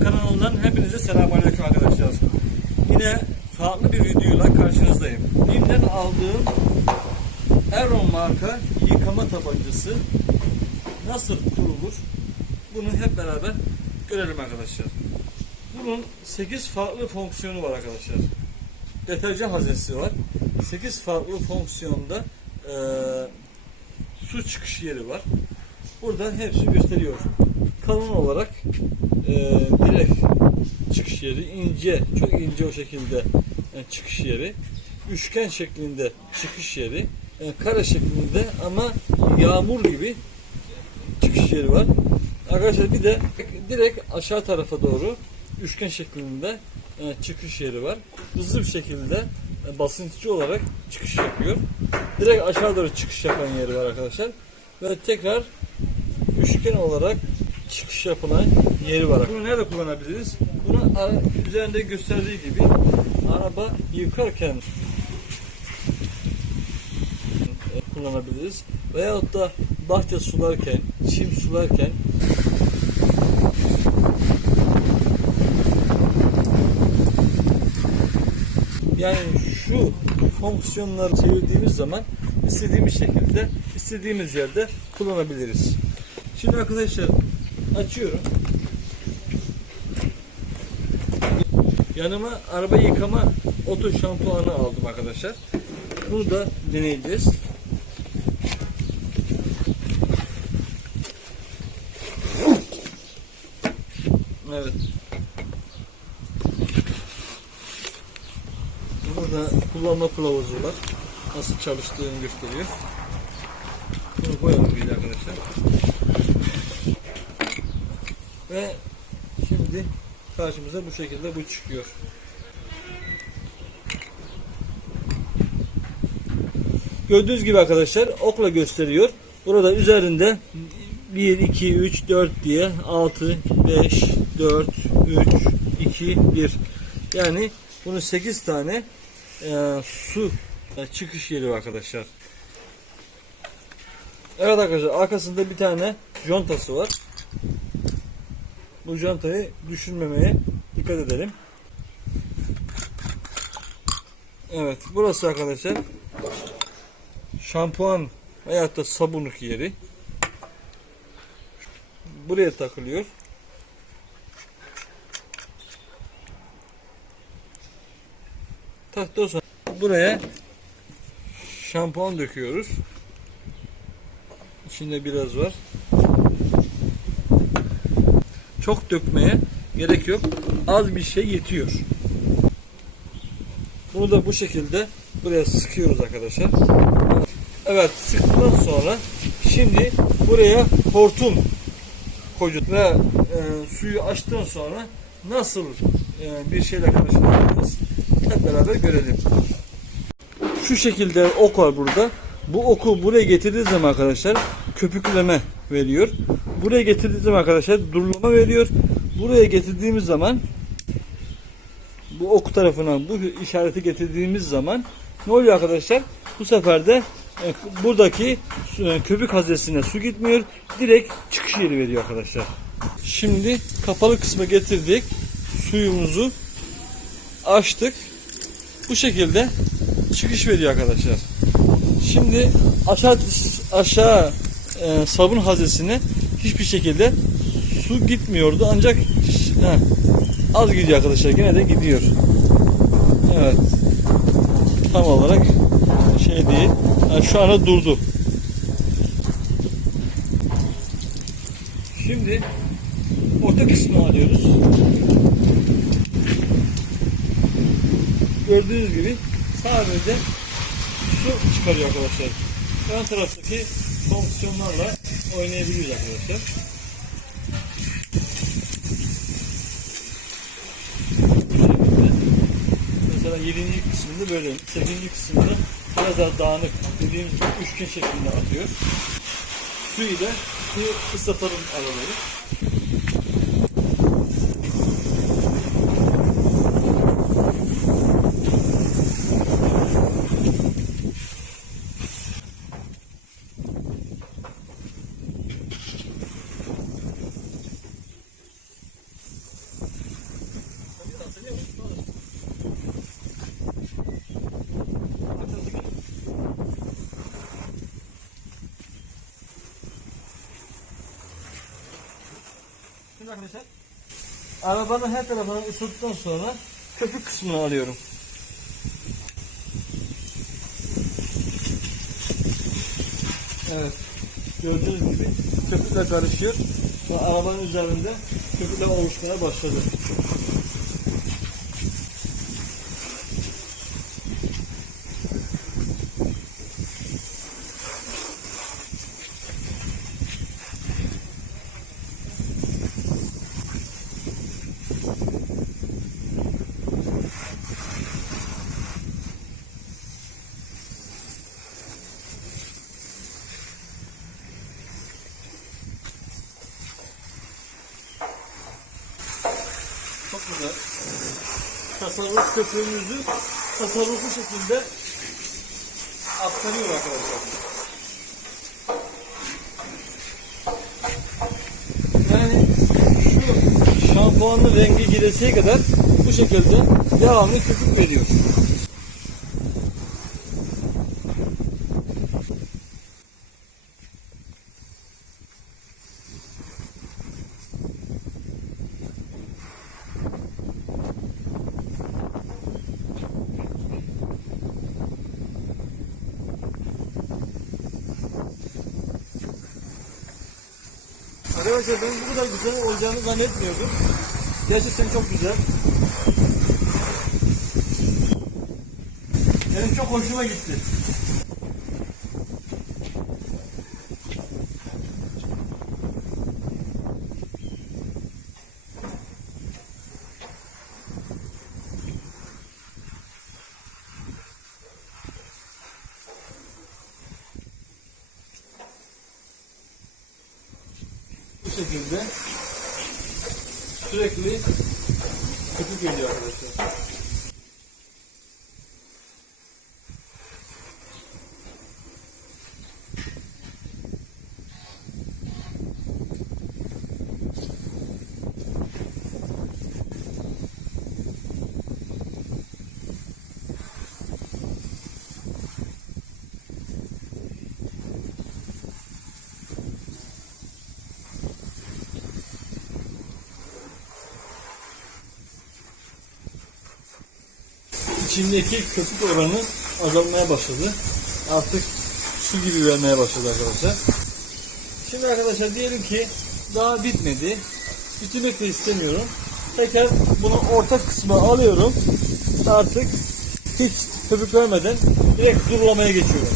kanalından hepinize selamünaleyküm arkadaşlar. Yine farklı bir videoyla karşınızdayım. Bim'den aldığım Aeron marka yıkama tabancası nasıl kurulur? Bunu hep beraber görelim arkadaşlar. Bunun 8 farklı fonksiyonu var arkadaşlar. Deterjan haznesi var. 8 farklı fonksiyonda eee, su çıkış yeri var. Burada hepsi gösteriyor. Kalın olarak e, direkt çıkış yeri, ince, çok ince o şekilde e, çıkış yeri, üçgen şeklinde çıkış yeri, e, kare şeklinde ama yağmur gibi çıkış yeri var. Arkadaşlar bir de direkt aşağı tarafa doğru üçgen şeklinde e, çıkış yeri var. Hızlı bir şekilde e, basınçlı olarak çıkış yapıyor. Direkt aşağı doğru çıkış yapan yeri var arkadaşlar. Ve tekrar üçgen olarak çıkış yapılan yeri var. Bunu nerede kullanabiliriz? Bunu üzerinde gösterdiği gibi araba yıkarken e, kullanabiliriz. Veyahut da bahçe sularken, çim sularken yani şu fonksiyonları çevirdiğimiz zaman istediğimiz şekilde istediğimiz yerde kullanabiliriz. Şimdi arkadaşlar açıyorum. Yanıma araba yıkama oto şampuanı aldım arkadaşlar. Bunu da deneyeceğiz. Evet. Burada kullanma kılavuzu var. Nasıl çalıştığını gösteriyor. Bunu koyalım bir arkadaşlar. Ve şimdi karşımıza bu şekilde bu çıkıyor. Gördüğünüz gibi arkadaşlar okla gösteriyor. Burada üzerinde 1, 2, 3, 4 diye 6, 5, 4, 3, 2, 1. Yani bunun 8 tane e, su e, çıkış yeri arkadaşlar. Evet arkadaşlar arkasında bir tane contası var. Bu contayı düşürmemeye dikkat edelim. Evet burası arkadaşlar şampuan veyahut da sabunluk yeri. Buraya takılıyor. Taktıktan sonra buraya şampuan döküyoruz. İçinde biraz var. Çok dökmeye gerek yok. Az bir şey yetiyor. Bunu da bu şekilde buraya sıkıyoruz arkadaşlar. Evet sıktıktan sonra şimdi buraya hortum koyacağız ve e, suyu açtıktan sonra nasıl e, bir şeyle karşılaşacağız hep beraber görelim. Şu şekilde ok var burada. Bu oku buraya getirdiği zaman arkadaşlar köpükleme veriyor. Buraya getirdiğimiz zaman arkadaşlar durulama veriyor. Buraya getirdiğimiz zaman bu ok tarafına bu işareti getirdiğimiz zaman ne oluyor arkadaşlar? Bu sefer de e, buradaki e, köpük haznesine su gitmiyor. Direkt çıkış yeri veriyor arkadaşlar. Şimdi kapalı kısmı getirdik. Suyumuzu açtık. Bu şekilde çıkış veriyor arkadaşlar. Şimdi aşağı aşağı e, sabun haznesine hiçbir şekilde su gitmiyordu ancak he, az gidiyor arkadaşlar gene de gidiyor. Evet. Tam olarak şey değil. Yani şu anda durdu. Şimdi orta kısmını alıyoruz. Gördüğünüz gibi sadece su çıkarıyor arkadaşlar. Ön taraftaki fonksiyonlarla oynayabiliriz arkadaşlar. Mesela 7. kısmında böyle, 8. kısmında biraz daha dağınık dediğimiz üçgen şeklinde atıyor. Suyu da suyu ıslatalım araları. Arkadaşlar arabanın her tarafını ısıttıktan sonra köpük kısmını alıyorum. Evet. Gördüğünüz gibi köpükle karışıyor arabanın üzerinde köpükler oluşmaya başladı. Çok güzel. Tasarruf köpüğümüzü tasarruflu şekilde aktarıyor arkadaşlar. Yani şu şampuanın rengi gidesiye kadar bu şekilde devamlı köpük veriyor. Arkadaşlar ben bu kadar güzel olacağını zannetmiyordum. Gerçekten çok güzel. Benim çok hoşuma gitti. Bu şekilde sürekli köpük geliyor arkadaşlar. İçindeki köpük oranı azalmaya başladı. Artık su gibi vermeye başladı arkadaşlar. Şimdi arkadaşlar diyelim ki daha bitmedi. Bitirmek de istemiyorum. Tekrar bunu orta kısma alıyorum. Artık hiç köpük vermeden direkt durulamaya geçiyorum.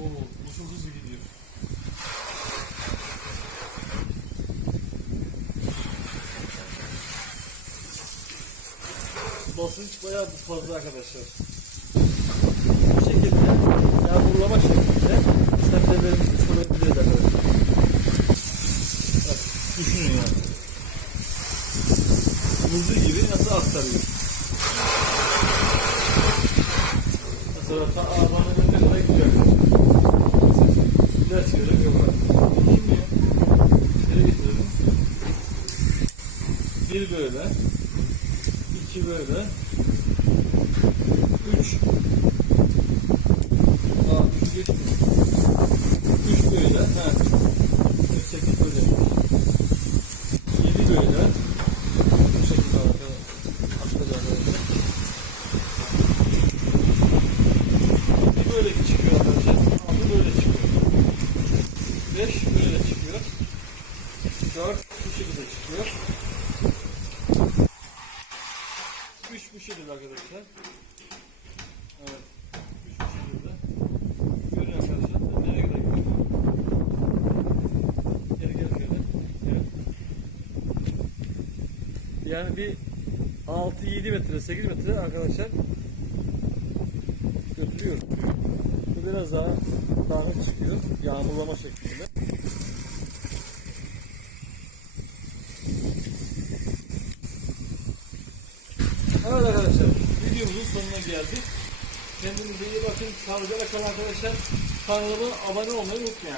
Oo, bu çok hızlı gidiyor. Basınç bayağı fazla arkadaşlar. Bu şekilde yağmurlama şeklinde sebzelerimizi sorabiliriz arkadaşlar. Bak düşünün ya. Vurduğu gibi nasıl aktarıyor. Mesela ta arabanın önüne kadar gidiyor. Ders göre yok var. Şimdi? Bir böyle. Böyle. Üç. Aa, üç geçmiyor. Üç böyle. Ha. Üç, sekiz böyle. Yedi böyle. Bu şekilde arkadaşlar. Dört bu şekilde çıkıyor. Şekilde arkadaşlar. Evet. Yani bir 6-7 metre, 8 metre arkadaşlar götürüyor. Bu biraz daha dağınık çıkıyor. Yağmurlama şeklinde. Evet arkadaşlar videomuzun sonuna geldik. Kendinize iyi bakın. Sağlıcakla kalın arkadaşlar. Kanalıma abone olmayı unutmayın.